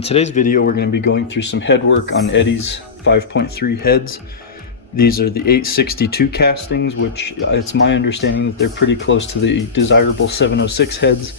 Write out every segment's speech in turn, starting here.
In today's video, we're going to be going through some head work on Eddie's 5.3 heads. These are the 862 castings, which it's my understanding that they're pretty close to the desirable 706 heads.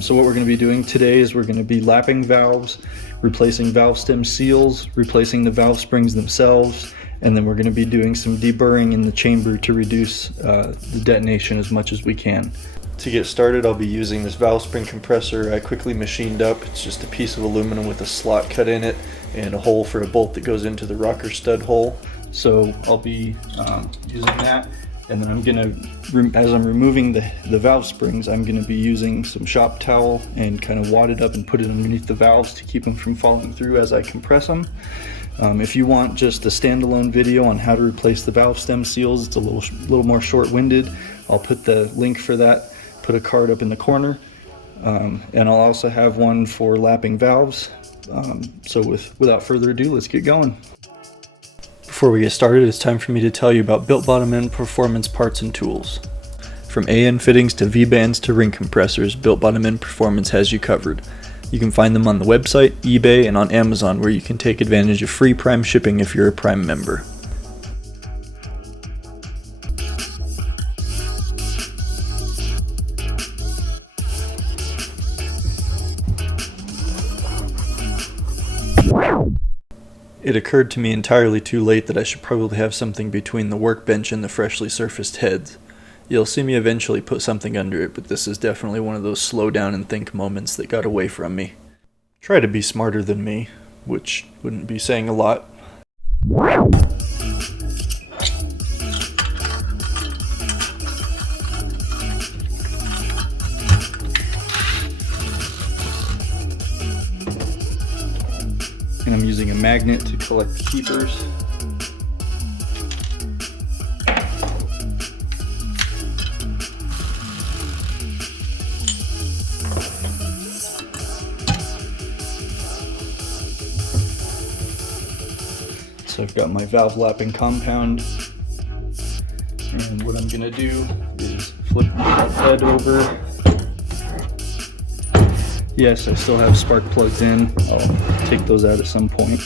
So what we're going to be doing today is we're going to be lapping valves, replacing valve stem seals, replacing the valve springs themselves, and then we're going to be doing some deburring in the chamber to reduce the detonation as much as we can. To get started, I'll be using this valve spring compressor I quickly machined up. It's just a piece of aluminum with a slot cut in it and a hole for a bolt that goes into the rocker stud hole. So I'll be using that, and then I'm gonna, as I'm removing the valve springs, I'm gonna be using some shop towel and kind of wad it up and put it underneath the valves to keep them from falling through as I compress them. If you want just a standalone video on how to replace the valve stem seals, it's a little more short-winded. I'll put the link for that, put a card up in the corner, and I'll also have one for lapping valves. So without further ado, let's get going. Before we get started, it's time for me to tell you about Built Bottom End Performance parts and tools. From AN fittings to V-bands to ring compressors, Built Bottom End Performance has you covered. You can find them on the website, eBay, and on Amazon, where you can take advantage of free Prime shipping if you're a Prime member. It occurred to me entirely too late that I should probably have something between the workbench and the freshly surfaced heads. You'll see me eventually put something under it, but this is definitely one of those slow down and think moments that got away from me. Try to be smarter than me, which wouldn't be saying a lot. And I'm using a magnet to collect the keepers. So I've got my valve lapping compound, and what I'm going to do is flip the head over. Yes, I still have spark plugs in. I'll take those out at some point.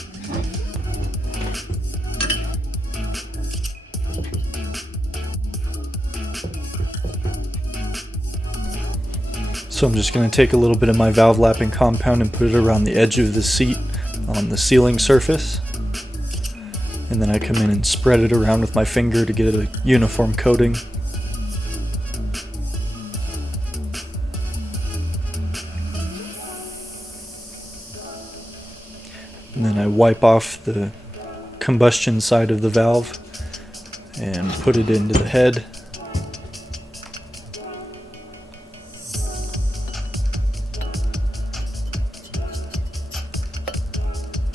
So I'm just going to take a little bit of my valve lapping compound and put it around the edge of the seat on the sealing surface. And then I come in and spread it around with my finger to get a uniform coating. And then I wipe off the combustion side of the valve and put it into the head.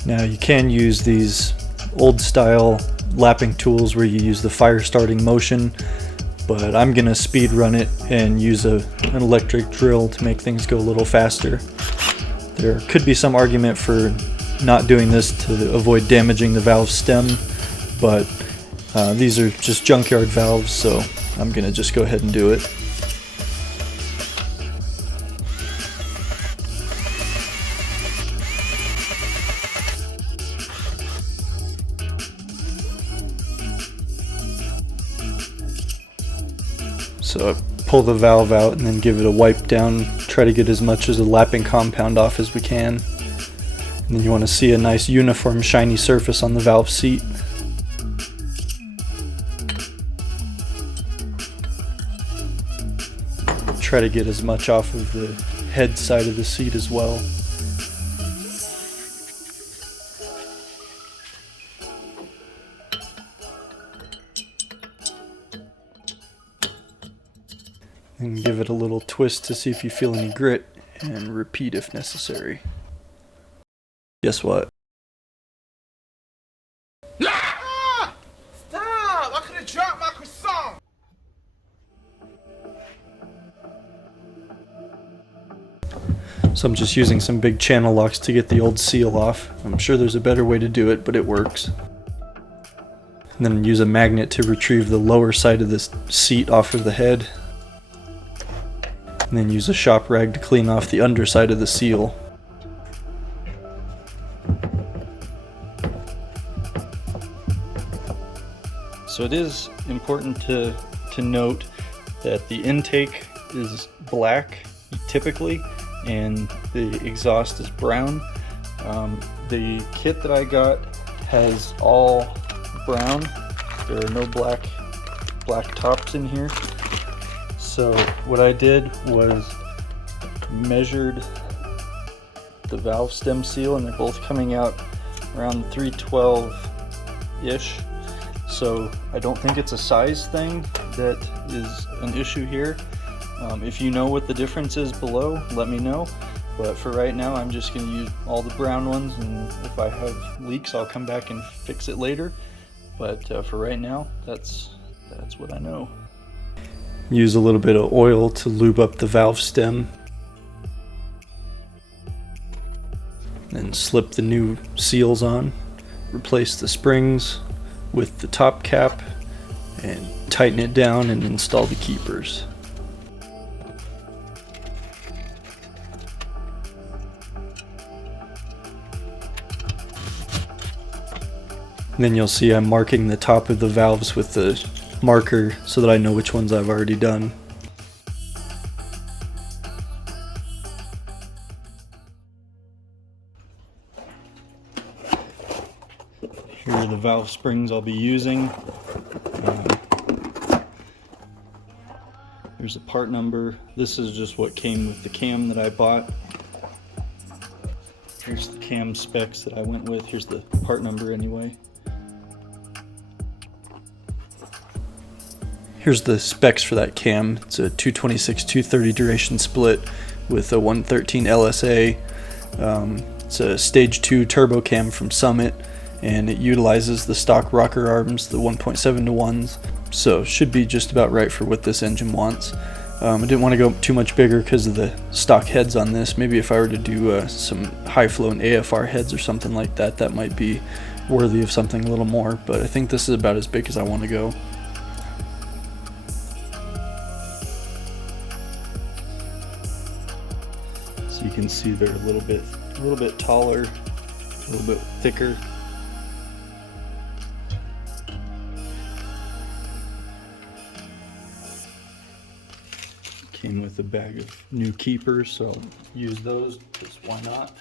Now you can use these old style lapping tools where you use the fire starting motion, but I'm gonna speed run it and use an electric drill to make things go a little faster. There could be some argument for not doing this to avoid damaging the valve stem, but these are just junkyard valves, so I'm gonna just go ahead and do it. So I pull the valve out and then give it a wipe down, try to get as much of the lapping compound off as we can. And then you want to see a nice uniform shiny surface on the valve seat. Try to get as much off of the head side of the seat as well. And give it a little twist to see if you feel any grit, and repeat if necessary. Guess what? Ah! Stop! I could have dropped my croissant! So I'm just using some big channel locks to get the old seal off. I'm sure there's a better way to do it, but it works. And then use a magnet to retrieve the lower side of this seat off of the head. And then use a shop rag to clean off the underside of the seal. So it is important to note that the intake is black typically and the exhaust is brown. The kit that I got has all brown. There are no black tops in here. So what I did was measured the valve stem seal, and they're both coming out around 312-ish. So I don't think it's a size thing that is an issue here. If you know what the difference is below, let me know. But for right now, I'm just going to use all the brown ones, and if I have leaks, I'll come back and fix it later. But for right now, that's what I know. Use a little bit of oil to lube up the valve stem. Then slip the new seals on. Replace the springs with the top cap and tighten it down and install the keepers. And then you'll see I'm marking the top of the valves with the marker so that I know which ones I've already done. Here are the valve springs I'll be using. Here's a part number. This is just what came with the cam that I bought. Here's the cam specs that I went with. Here's the part number anyway. Here's the specs for that cam. It's a 226/230 duration split with a 113 LSA. It's a stage 2 turbo cam from Summit, and it utilizes the stock rocker arms, the 1.7 to 1s. So should be just about right for what this engine wants. I didn't want to go too much bigger because of the stock heads on this. Maybe if I were to do some high flow and AFR heads or something like that, that might be worthy of something a little more. But I think this is about as big as I want to go. So you can see they're a little bit taller, a little bit thicker. Came with a bag of new keepers, so I'll use those because why not?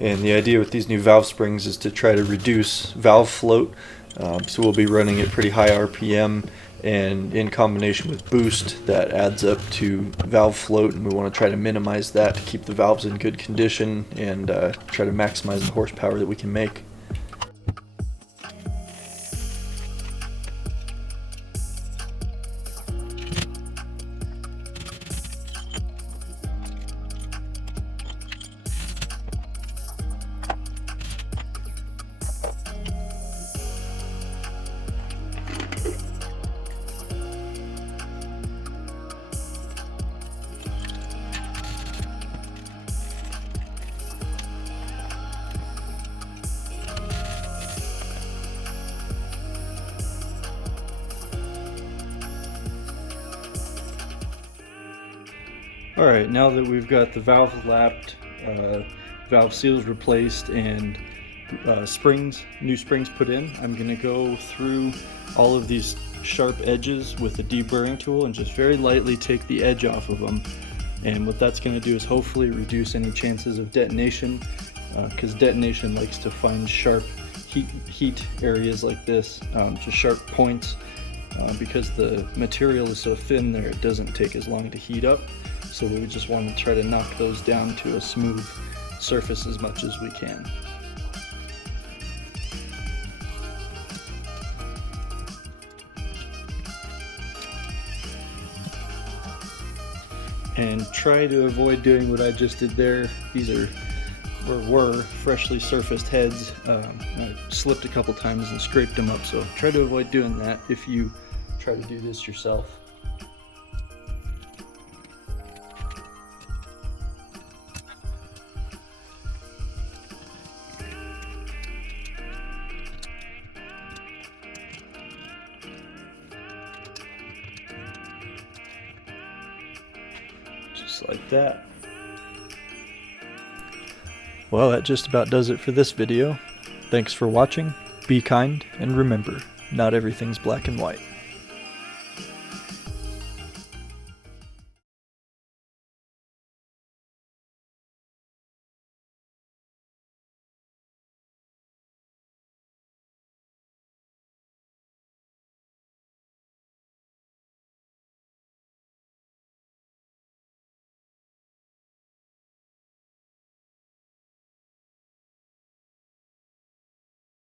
And the idea with these new valve springs is to try to reduce valve float. So we'll be running at pretty high RPM, and in combination with boost, that adds up to valve float, and we want to try to minimize that to keep the valves in good condition and try to maximize the horsepower that we can make. Alright, now that we've got the valve lapped, valve seals replaced, and new springs put in, I'm going to go through all of these sharp edges with a deburring tool and just very lightly take the edge off of them. And what that's going to do is hopefully reduce any chances of detonation, because detonation likes to find sharp heat areas like this, just sharp points. Because the material is so thin there, it doesn't take as long to heat up. So we would just want to try to knock those down to a smooth surface as much as we can. And try to avoid doing what I just did there. These were freshly surfaced heads. I slipped a couple times and scraped them up, so try to avoid doing that if you try to do this yourself. Just like that. Well, that just about does it for this video. Thanks for watching. Be kind, and remember, not everything's black and white.